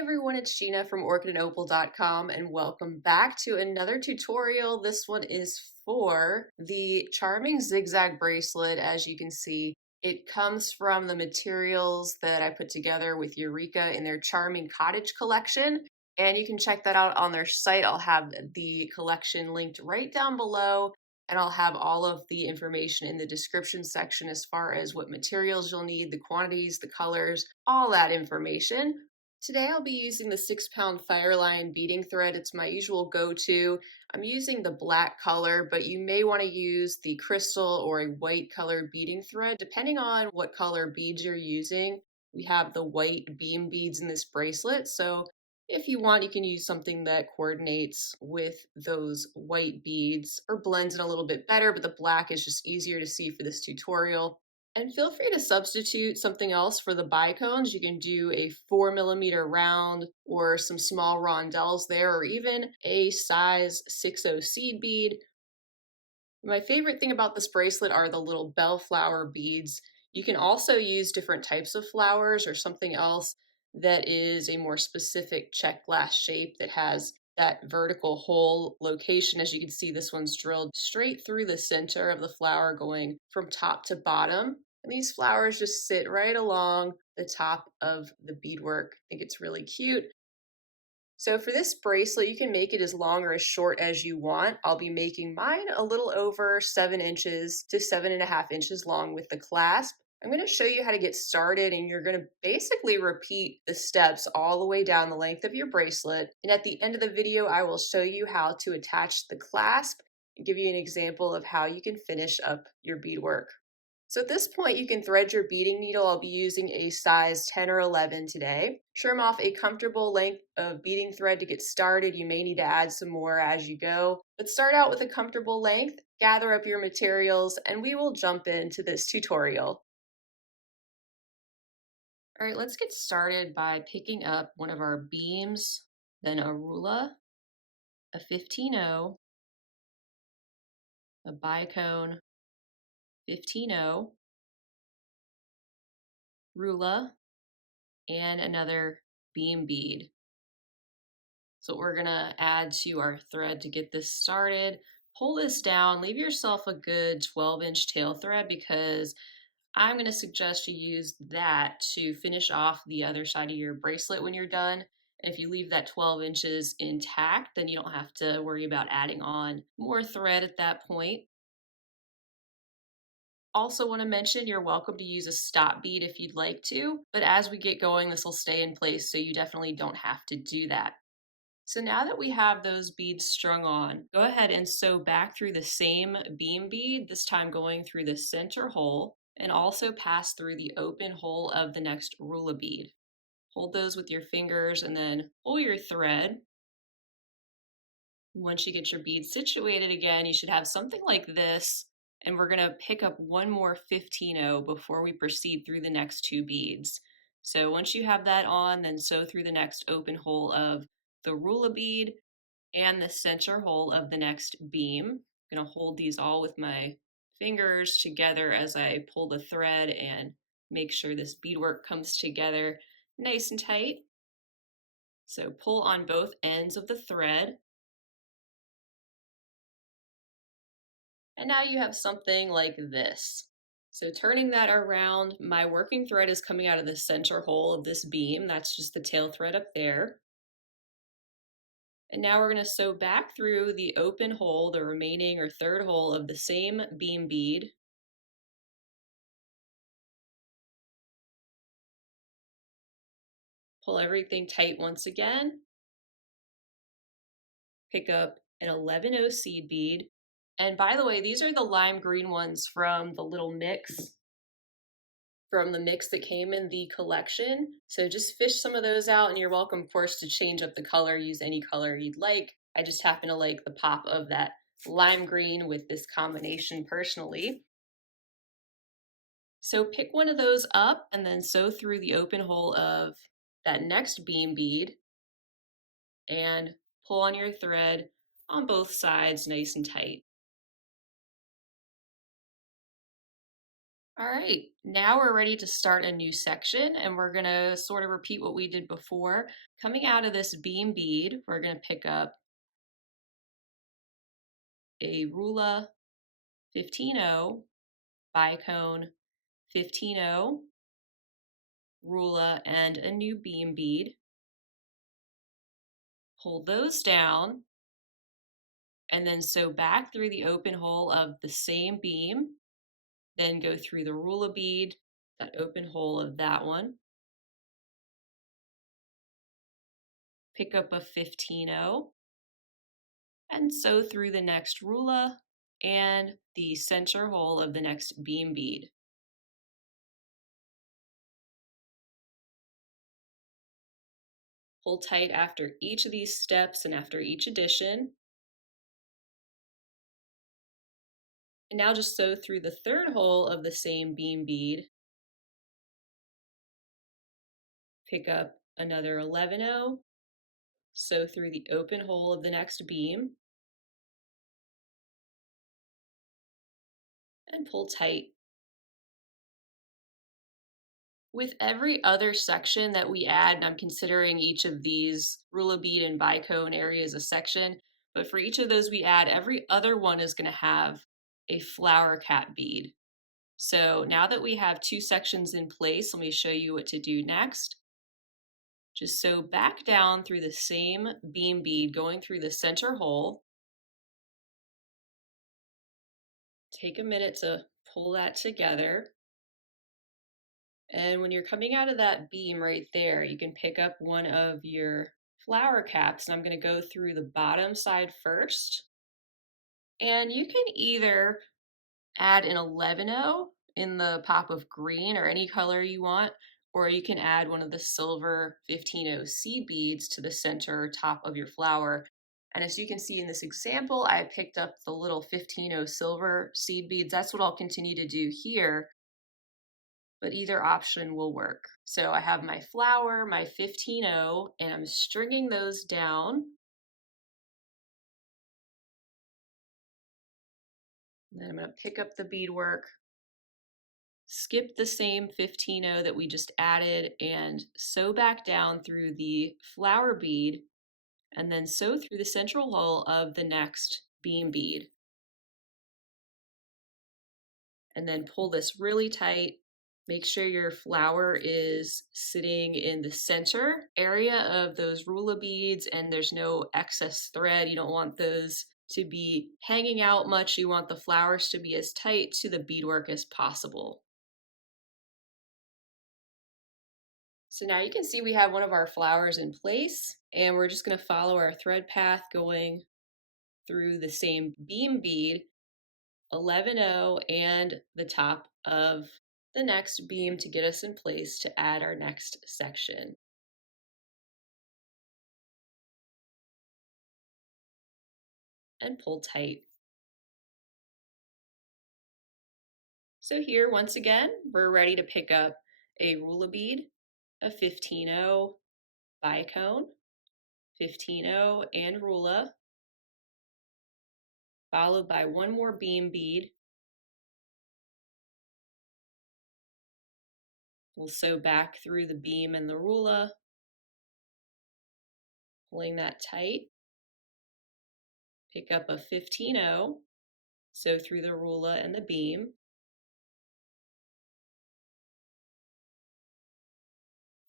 everyone, it's Gina from orchidandopal.com and welcome back to another tutorial. This one is for the charming zigzag bracelet. As you can see, it comes from the materials that I put together with Eureka in their Charming Cottage collection, and you can check that out on their site. I'll have the collection linked right down below, and I'll have all of the information in the description section as far as what materials you'll need, the quantities, the colors, all that information. Today I'll be using the 6-pound Fireline beading thread. It's my usual go-to. I'm using the black color, but you may want to use the crystal or a white color beading thread, depending on what color beads you're using. We have the white beam beads in this bracelet, so if you want, you can use something that coordinates with those white beads or blends it a little bit better, but the black is just easier to see for this tutorial. And feel free to substitute something else for the bicones. You can do a 4mm round or some small rondelles there, or even a size 6/0 seed bead. My favorite thing about this bracelet are the little bellflower beads. You can also use different types of flowers or something else that is a more specific Czech glass shape that has that vertical hole location. As you can see, this one's drilled straight through the center of the flower, going from top to bottom. And these flowers just sit right along the top of the beadwork. I think it's really cute. So for this bracelet, you can make it as long or as short as you want. I'll be making mine a little over 7 inches to 7.5 inches long with the clasp. I'm going to show you how to get started, and you're going to basically repeat the steps all the way down the length of your bracelet. And at the end of the video, I will show you how to attach the clasp and give you an example of how you can finish up your beadwork. So at this point, you can thread your beading needle. I'll be using a size 10 or 11 today. Trim off a comfortable length of beading thread to get started. You may need to add some more as you go, but start out with a comfortable length, gather up your materials, and we will jump into this tutorial. All right, let's get started by picking up one of our beams, then a Rulla, a 15/0, a bicone, 15/0, Rulla, and another beam bead. So we're gonna add to our thread to get this started. Pull this down, leave yourself a good 12-inch tail thread, because I'm going to suggest you use that to finish off the other side of your bracelet when you're done. And if you leave that 12 inches intact, then you don't have to worry about adding on more thread at that point. Also want to mention, you're welcome to use a stop bead if you'd like to, but as we get going, this will stay in place, so you definitely don't have to do that. So now that we have those beads strung on, go ahead and sew back through the same beam bead, this time going through the center hole, and also pass through the open hole of the next Rulla bead. Hold those with your fingers and then pull your thread. Once you get your bead situated again, you should have something like this, and we're going to pick up one more 15/0 before we proceed through the next 2 beads. So once you have that on, then sew through the next open hole of the Rulla bead and the center hole of the next beam. I'm going to hold these all with my fingers together as I pull the thread and make sure this beadwork comes together nice and tight. So pull on both ends of the thread. And now you have something like this. So turning that around, my working thread is coming out of the center hole of this beam. That's just the tail thread up there. And now we're going to sew back through the open hole, the remaining or third hole of the same beam bead. Pull everything tight once again. Pick up an 11/0 seed bead. And by the way, these are the lime green ones from the little mix, from the mix that came in the collection. So just fish some of those out, and you're welcome, of course, to change up the color, use any color you'd like. I just happen to like the pop of that lime green with this combination personally. So pick one of those up and then sew through the open hole of that next beam bead and pull on your thread on both sides nice and tight. All right, now we're ready to start a new section and we're gonna sort of repeat what we did before. Coming out of this beam bead, we're gonna pick up a Rulla 15-0, Bicone 15-0, Rulla, and a new beam bead. Pull those down and then sew back through the open hole of the same beam, then go through the Rulla bead, that open hole of that one, pick up a 15-0, and sew through the next Rulla and the center hole of the next beam bead. Pull tight after each of these steps and after each addition. And now just sew through the third hole of the same beam bead. Pick up another 11-0, sew through the open hole of the next beam, and pull tight. With every other section that we add, and I'm considering each of these Rulla bead and Bicone areas a section, but for each of those we add, every other one is going to have a flower cap bead. So now that we have two sections in place, let me show you what to do next. Just sew back down through the same beam bead going through the center hole. Take a minute to pull that together. And when you're coming out of that beam right there, you can pick up one of your flower caps, and I'm going to go through the bottom side first. And you can either add an 11-0 in the pop of green or any color you want, or you can add one of the silver 15-0 seed beads to the center or top of your flower. And as you can see in this example, I picked up the little 15-0 silver seed beads. That's what I'll continue to do here, but either option will work. So I have my flower, my 15-0, and I'm stringing those down. And then I'm going to pick up the beadwork, skip the same 15-0 that we just added, and sew back down through the flower bead, and then sew through the central hole of the next beam bead. And then pull this really tight. Make sure your flower is sitting in the center area of those Rulla beads and there's no excess thread. You don't want those to be hanging out much. You want the flowers to be as tight to the beadwork as possible. So now you can see we have one of our flowers in place, and we're just going to follow our thread path going through the same beam bead, 11-0, and the top of the next beam to get us in place to add our next section. And pull tight. So here, once again, we're ready to pick up a Rulla bead, a 15-0 Bicone, 15-0 and Rulla, followed by one more beam bead. We'll sew back through the beam and the Rulla, pulling that tight. Pick up a 15-0, sew through the Rulla and the beam.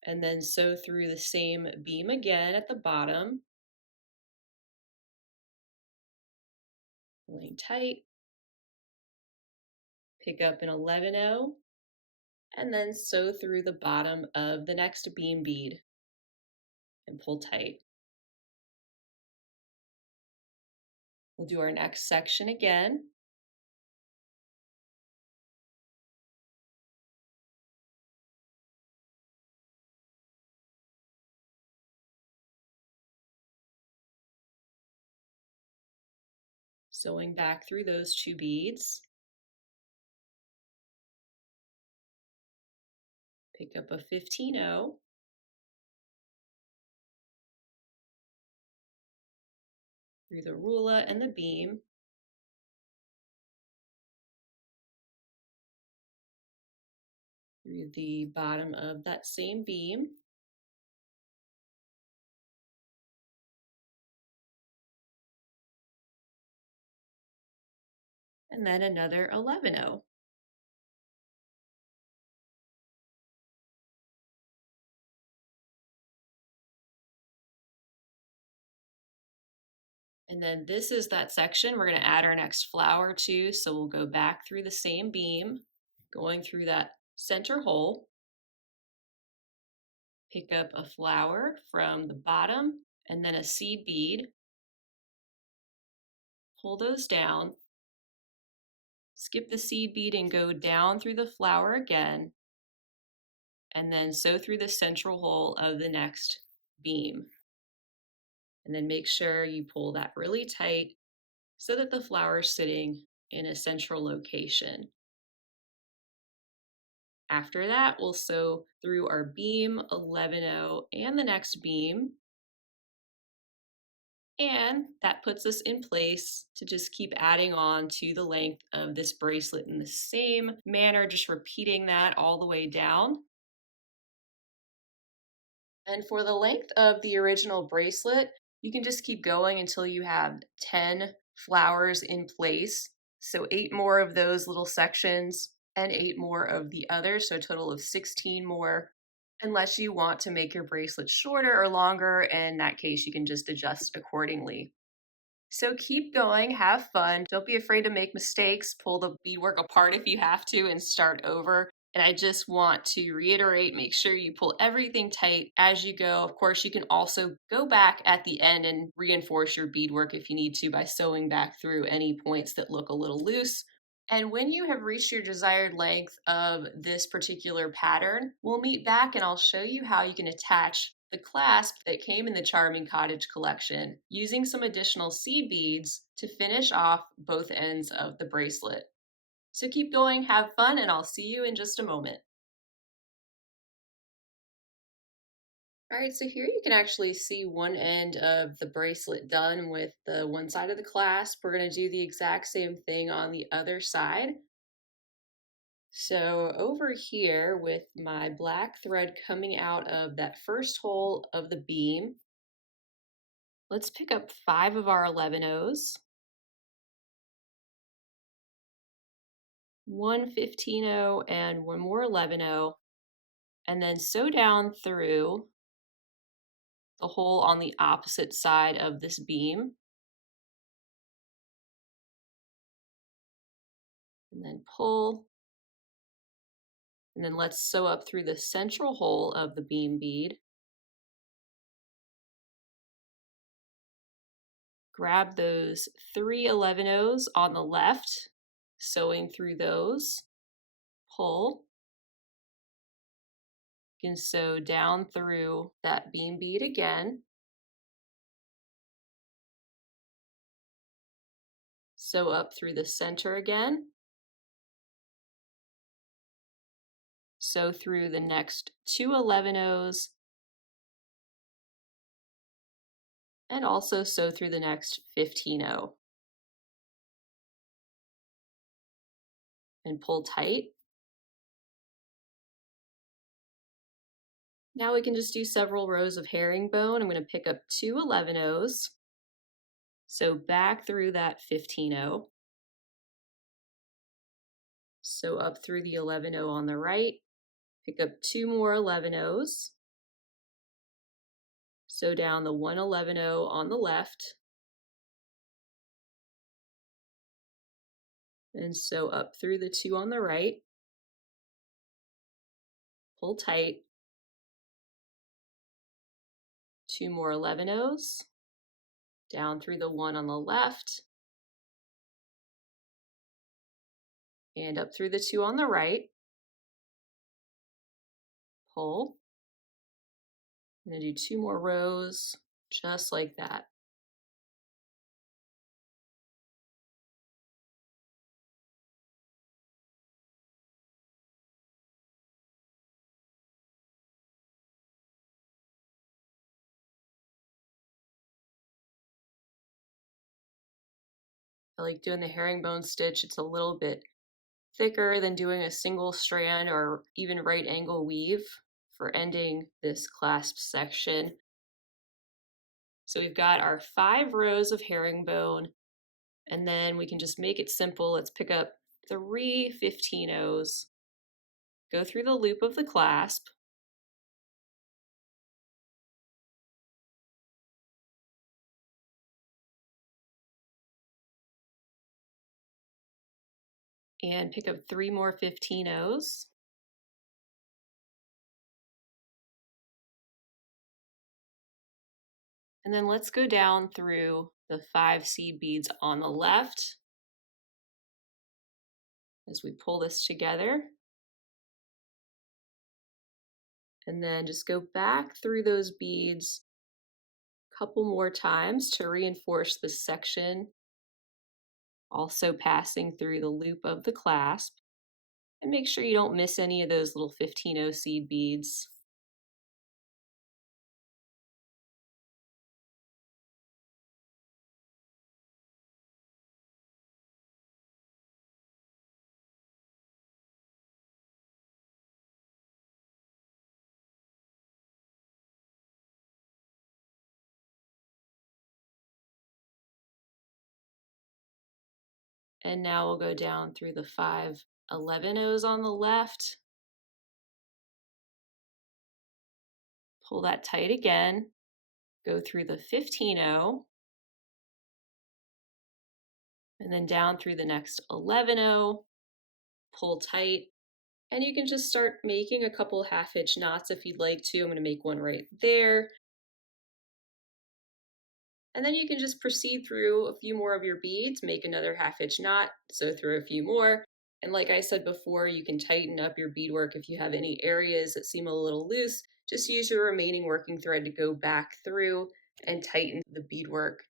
And then sew through the same beam again at the bottom, pulling tight. Pick up an 11-0, and then sew through the bottom of the next beam bead and pull tight. We'll do our next section again. Sewing back through those two beads. Pick up a 15-0. Through the Rulla and the beam. through the bottom of that same beam. And then another 11-0. And then this is that section we're going to add our next flower to. So we'll go back through the same beam, going through that center hole, pick up a flower from the bottom and then a seed bead, pull those down, skip the seed bead and go down through the flower again, and then sew through the central hole of the next beam. And then make sure you pull that really tight so that the flower is sitting in a central location. After that, we'll sew through our beam 11-0 and the next beam. And that puts us in place to just keep adding on to the length of this bracelet in the same manner, just repeating that all the way down. And for the length of the original bracelet, you can just keep going until you have 10 flowers in place. So 8 more of those little sections and 8 more of the others, so a total of 16 more, unless you want to make your bracelet shorter or longer. In that case, you can just adjust accordingly. So keep going, have fun. Don't be afraid to make mistakes. Pull the beadwork apart if you have to and start over. And I just want to reiterate, make sure you pull everything tight as you go. Of course, you can also go back at the end and reinforce your beadwork if you need to by sewing back through any points that look a little loose. And when you have reached your desired length of this particular pattern, we'll meet back and I'll show you how you can attach the clasp that came in the Charming Cottage collection using some additional seed beads to finish off both ends of the bracelet. So keep going, have fun, and I'll see you in just a moment. All right, so here you can actually see one end of the bracelet done with the one side of the clasp. We're going to do the exact same thing on the other side. So over here with my black thread coming out of that first hole of the beam, let's pick up 5 of our 11-0s, 1 15-0 and 1 more 11-0, and then sew down through the hole on the opposite side of this beam. And then pull. And then let's sew up through the central hole of the beam bead. Grab those 3 11-0s on the left, sewing through those. Pull. You can sew down through that beam bead again. Sew up through the center again. Sew through the next 2 11-0s and also sew through the next 15-0. And pull tight. Now we can just do several rows of herringbone. I'm going to pick up 2 11-0s. Sew back through that 15-0. Sew up through the 11-0 on the right. Pick up 2 more 11-0s. Sew down the 1 11-0 on the left. And sew up through the 2 on the right. Pull tight. 2 more 11-0s. Down through the 1 on the left. And up through the 2 on the right. Pull. I'm going to do 2 more rows, just like that. I like doing the herringbone stitch. It's a little bit thicker than doing a single strand or even right angle weave for ending this clasp section. So we've got our 5 rows of herringbone, and then we can just make it simple. Let's pick up 3 15-0s, go through the loop of the clasp, and pick up 3 more 15-0s. And then let's go down through the 5 seed beads on the left as we pull this together. And then just go back through those beads a couple more times to reinforce this section, also passing through the loop of the clasp. And make sure you don't miss any of those little 15-0 seed beads. And now we'll go down through the 5 11-0s on the left. Pull that tight again. Go through the 15-0. And then down through the next 11-0. Pull tight. And you can just start making a couple half-hitch knots if you'd like to. I'm going to make one right there. And then you can just proceed through a few more of your beads, make another half-hitch knot, sew through a few more. And like I said before, you can tighten up your beadwork if you have any areas that seem a little loose. Just use your remaining working thread to go back through and tighten the beadwork.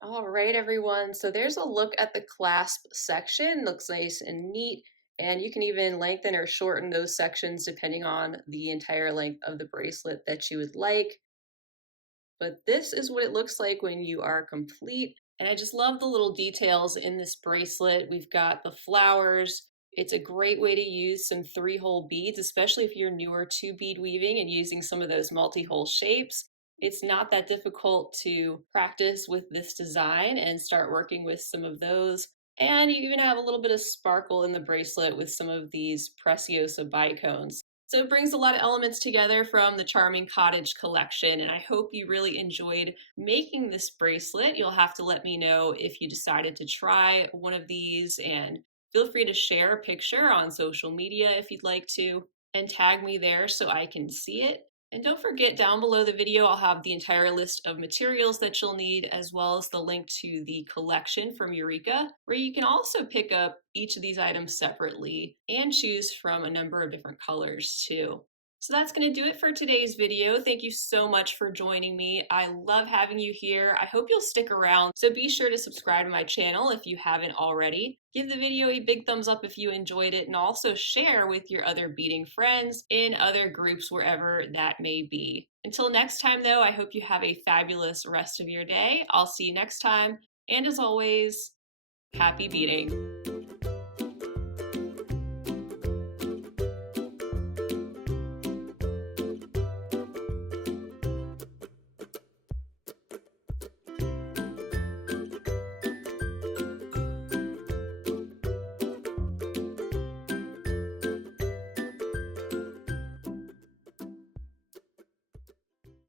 All right, everyone. So there's a look at the clasp section. Looks nice and neat. And you can even lengthen or shorten those sections depending on the entire length of the bracelet that you would like. But this is what it looks like when you are complete. And I just love the little details in this bracelet. We've got the flowers. It's a great way to use some 3-hole beads, especially if you're newer to bead weaving and using some of those multi-hole shapes. It's not that difficult to practice with this design and start working with some of those. And you even have a little bit of sparkle in the bracelet with some of these Preciosa Bicones. So it brings a lot of elements together from the Charming Cottage collection, and I hope you really enjoyed making this bracelet. You'll have to let me know if you decided to try one of these, and feel free to share a picture on social media if you'd like to, and tag me there so I can see it. And don't forget, down below the video, I'll have the entire list of materials that you'll need, as well as the link to the collection from Eureka, where you can also pick up each of these items separately and choose from a number of different colors too. So that's going to do it for today's video. Thank you so much for joining me. I love having you here. I hope you'll stick around. So be sure to subscribe to my channel if you haven't already. Give the video a big thumbs up if you enjoyed it, and also share with your other beading friends in other groups wherever that may be. Until next time though, I hope you have a fabulous rest of your day. I'll see you next time. And as always, happy beading.